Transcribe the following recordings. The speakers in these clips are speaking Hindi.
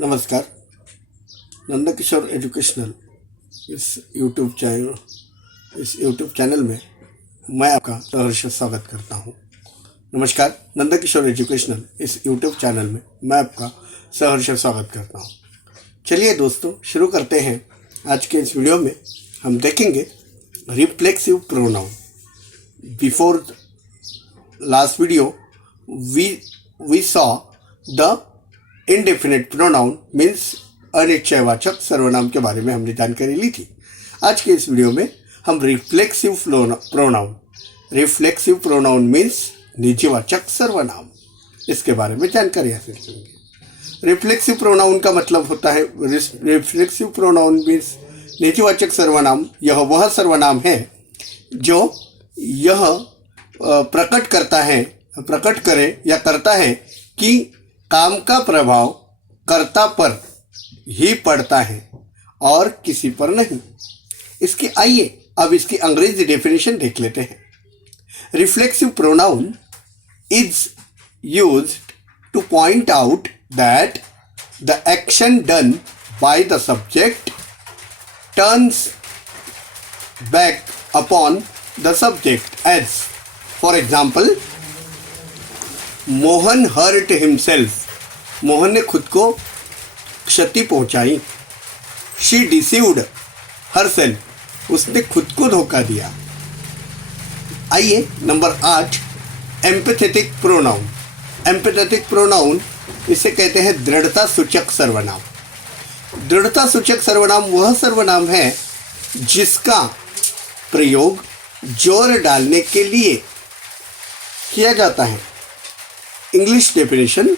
नमस्कार। नंदकिशोर एजुकेशनल इस यूट्यूब चैनल में मैं आपका सहर्ष स्वागत करता हूं। नमस्कार। नंदकिशोर एजुकेशनल इस यूट्यूब चैनल में मैं आपका सहर्ष स्वागत करता हूं। चलिए दोस्तों, शुरू करते हैं। आज के इस वीडियो में हम देखेंगे reflexive pronoun. Before last video we saw the indefinite pronoun means अनिश्चयवाचक सर्वनाम के बारे में हमने जानकारी ली थी। आज के इस वीडियो में हम रिफ्लेक्सिव प्रोनाउन मीन्स निजवाचक सर्वनाम, इसके बारे में जानकारी हासिल करेंगे। रिफ्लेक्सिव प्रोनाउन का मतलब होता है, रिफ्लेक्सिव प्रोनाउन मीन्स निजवाचक सर्वनाम। यह वह सर्वनाम है जो यह प्रकट करे या करता है कि काम का प्रभाव कर्ता पर ही पड़ता है और किसी पर नहीं। आइए अब इसकी अंग्रेजी डेफिनेशन देख लेते हैं। Reflexive pronoun is used to point out that the action done by the subject turns back upon the subject as, for example, Mohan hurt himself. Mohan ने खुद को क्षति पहुंचाई। She deceived herself. उसने खुद को धोखा दिया। आइए number 8, empathetic pronoun. Empathetic pronoun इसे कहते हैं दृढ़ता सूचक सर्वनाम। दृढ़ता सूचक सर्वनाम वह सर्वनाम है जिसका प्रयोग जोर डालने के लिए किया जाता है। English definition: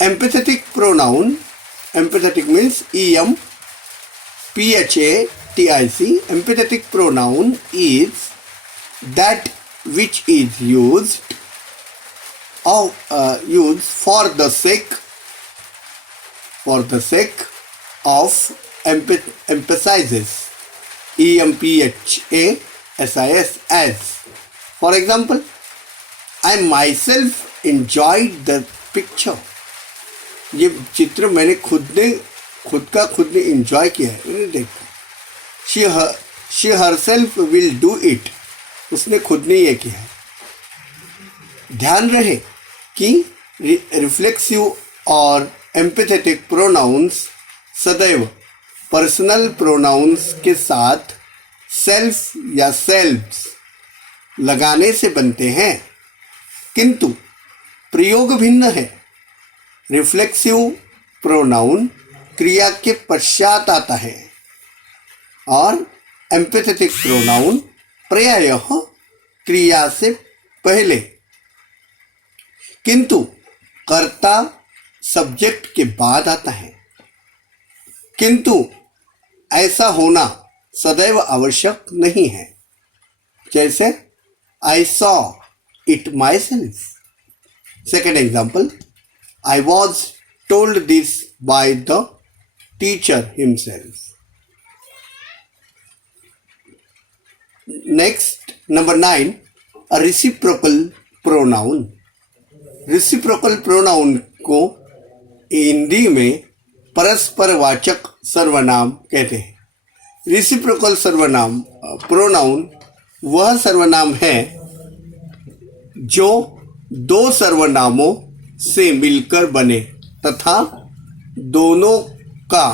empathetic pronoun, empathetic means EMPHATIC. Empathetic pronoun is that which is used for the sake of emphasizes. EMPHASIS as. For example, I myself enjoyed the picture. ये चित्र मैंने खुद ने enjoy किया है, मैंने देखा। She herself will do it. उसने खुद ने ये किया है। ध्यान रहे कि रिफ्लेक्सिव और एम्पैथेटिक प्रोनाउंस सदैव पर्सनल प्रोनाउंस के साथ सेल्फ या सेल्फ्स लगाने से बनते हैं, किंतु प्रयोग भिन्न है। रिफ्लेक्सिव प्रोनाउन क्रिया के पश्चात आता है और एम्पैथेटिक प्रोनाउन प्रायः क्रिया से पहले, किंतु कर्ता सब्जेक्ट के बाद आता है। किंतु ऐसा होना सदैव आवश्यक नहीं है। जैसे I saw it myself. Second example, I was told this by the teacher himself. Next, number 9, a reciprocal pronoun. Reciprocal pronoun को हिंदी में परस्पर वाचक सर्वनाम कहते हैं। Reciprocal प्रोनाउन वह सर्वनाम है जो दो सर्वनामों से मिलकर बने तथा दोनों का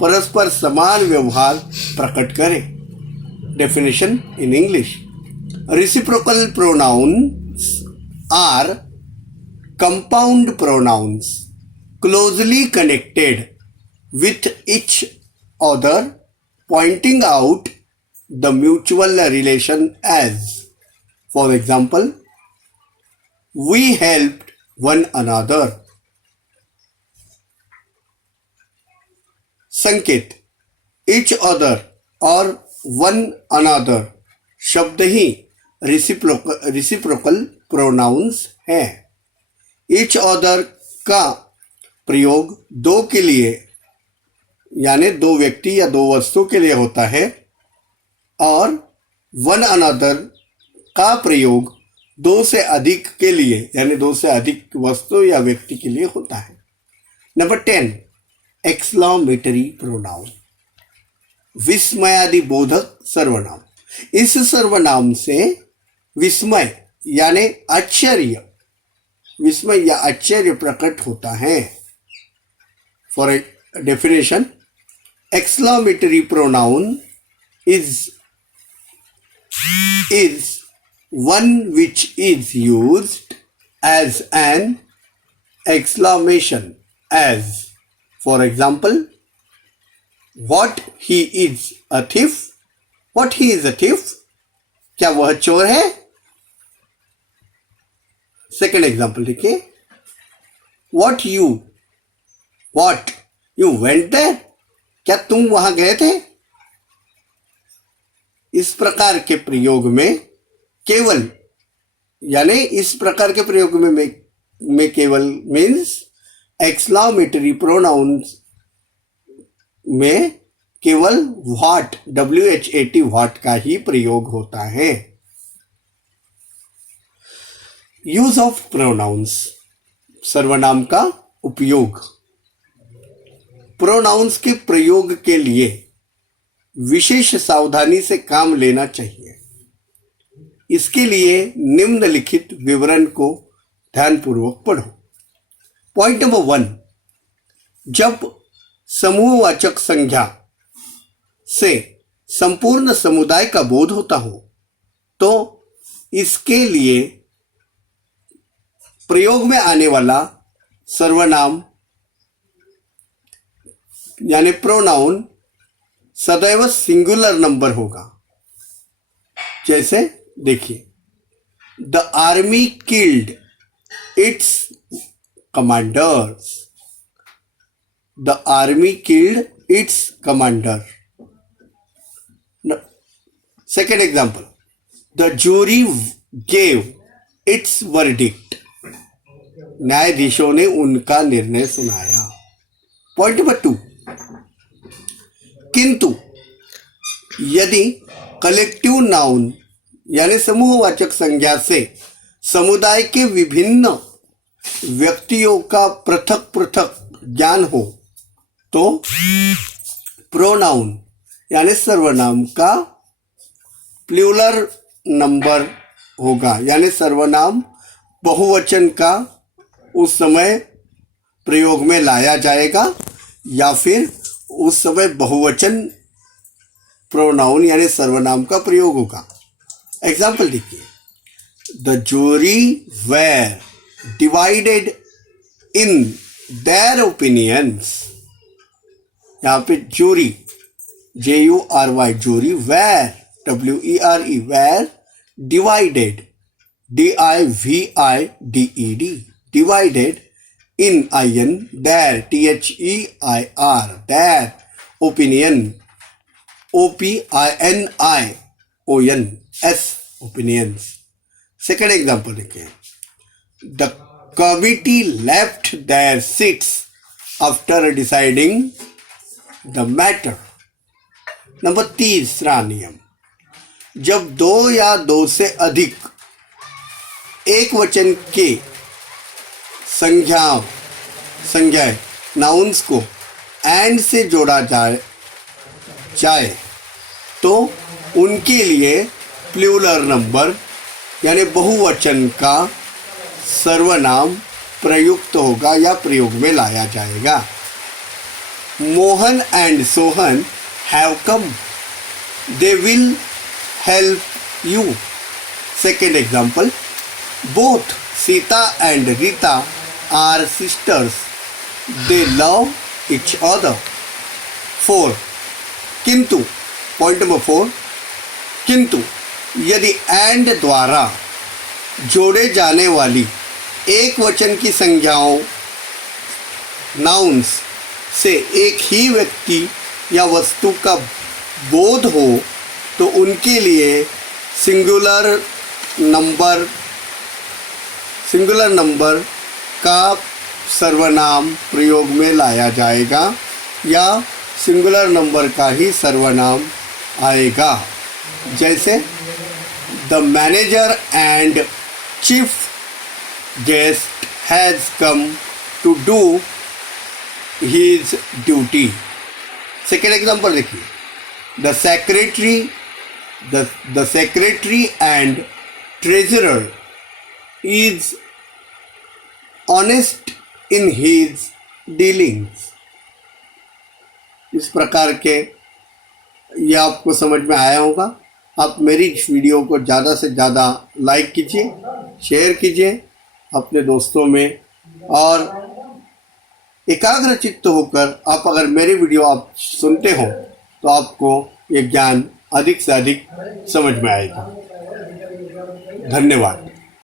परस्पर समान व्यवहार प्रकट करे। Definition in English: reciprocal pronouns are compound pronouns closely connected with each other, pointing out the mutual relation as, for example, we helped one another. संकेत: each other और one another शब्द ही रिसिप्रोकल प्रोनाउंस हैं। each other का प्रयोग दो के लिए, यानी दो व्यक्ति या दो वस्तु के लिए होता है, और one another का प्रयोग दो से अधिक के लिए, यानी दो से अधिक वस्तु या व्यक्ति के लिए होता है। नंबर 10, एक्सक्लामेटरी प्रोनाउन, विस्मयादि बोधक सर्वनाम। इस सर्वनाम से विस्मय यानी आश्चर्य, विस्मय या आश्चर्य प्रकट होता है। For a definition, exclamatory pronoun is one which is used as an exclamation, as for example, what he is a thief, what he is a thief, क्या वह चोर है। सेकेंड एग्जाम्पल देखिए, what you went there, क्या तुम वहां गए थे। इस प्रकार के प्रयोग में केवल यानी इस प्रकार के प्रयोग में केवल मीन्स एक्सक्लामेटरी प्रोनाउंस में केवल व्हाट, WHAT व्हाट का ही प्रयोग होता है। यूज ऑफ प्रोनाउंस, सर्वनाम का उपयोग। प्रोनाउंस के प्रयोग के लिए विशेष सावधानी से काम लेना चाहिए। इसके लिए निम्नलिखित विवरण को ध्यानपूर्वक पढ़ो। पॉइंट नंबर 1, जब समूहवाचक संज्ञा से संपूर्ण समुदाय का बोध होता हो तो इसके लिए प्रयोग में आने वाला सर्वनाम यानी प्रोनाउन सदैव सिंगुलर नंबर होगा। जैसे देखिए, the army killed its commanders, the army killed its commander. Second example, the jury gave its verdict, न्यायाधीशों ने उनका निर्णय सुनाया। पॉइंट नंबर 2, किंतु यदि कलेक्टिव नाउन यानी समूहवाचक संज्ञा से समुदाय के विभिन्न व्यक्तियों का पृथक पृथक ज्ञान हो तो प्रोनाउन यानी सर्वनाम का प्लूरल नंबर होगा, यानी सर्वनाम बहुवचन का उस समय प्रयोग में लाया जाएगा या फिर उस समय बहुवचन प्रोनाउन यानी सर्वनाम का प्रयोग होगा। एग्जाम्पल देखिए, the jury were divided in their opinions. यहाँ पे jury JURY jury, were WERE were, divided DIVIDED divided in IN, their THEIR, their opinion OPINIONS, opinions। Second example देखिए, the committee left their seats after deciding the matter। Number 3 नियम, जब 2 या 2 से अधिक एक वचन के संज्ञाएं नाउन्स को एंड से जोड़ा जाए तो उनके लिए प्लूरल नंबर यानी बहुवचन का सर्वनाम प्रयुक्त होगा या प्रयोग में लाया जाएगा। Mohan and Sohan have come, they will help you. Second example, both Sita and Rita are sisters, they love each other। 4, किंतु, पॉइंट नंबर 4, किंतु यदि एंड द्वारा जोड़े जाने वाली एक वचन की संज्ञाओं नाउन्स से एक ही व्यक्ति या वस्तु का बोध हो तो उनके लिए सिंगुलर नंबर का सर्वनाम प्रयोग में लाया जाएगा या सिंगुलर नंबर का ही सर्वनाम आएगा। जैसे the manager and chief guest has come to do his duty. Second example देखिए, the secretary and treasurer is honest in his dealings. इस प्रकार के ये आपको समझ में आया होगा. आप मेरी इस वीडियो को ज़्यादा से ज़्यादा लाइक कीजिए, शेयर कीजिए अपने दोस्तों में, और एकाग्र चित्त होकर आप अगर मेरी वीडियो आप सुनते हो तो आपको ये ज्ञान अधिक से अधिक समझ में आएगा. धन्यवाद.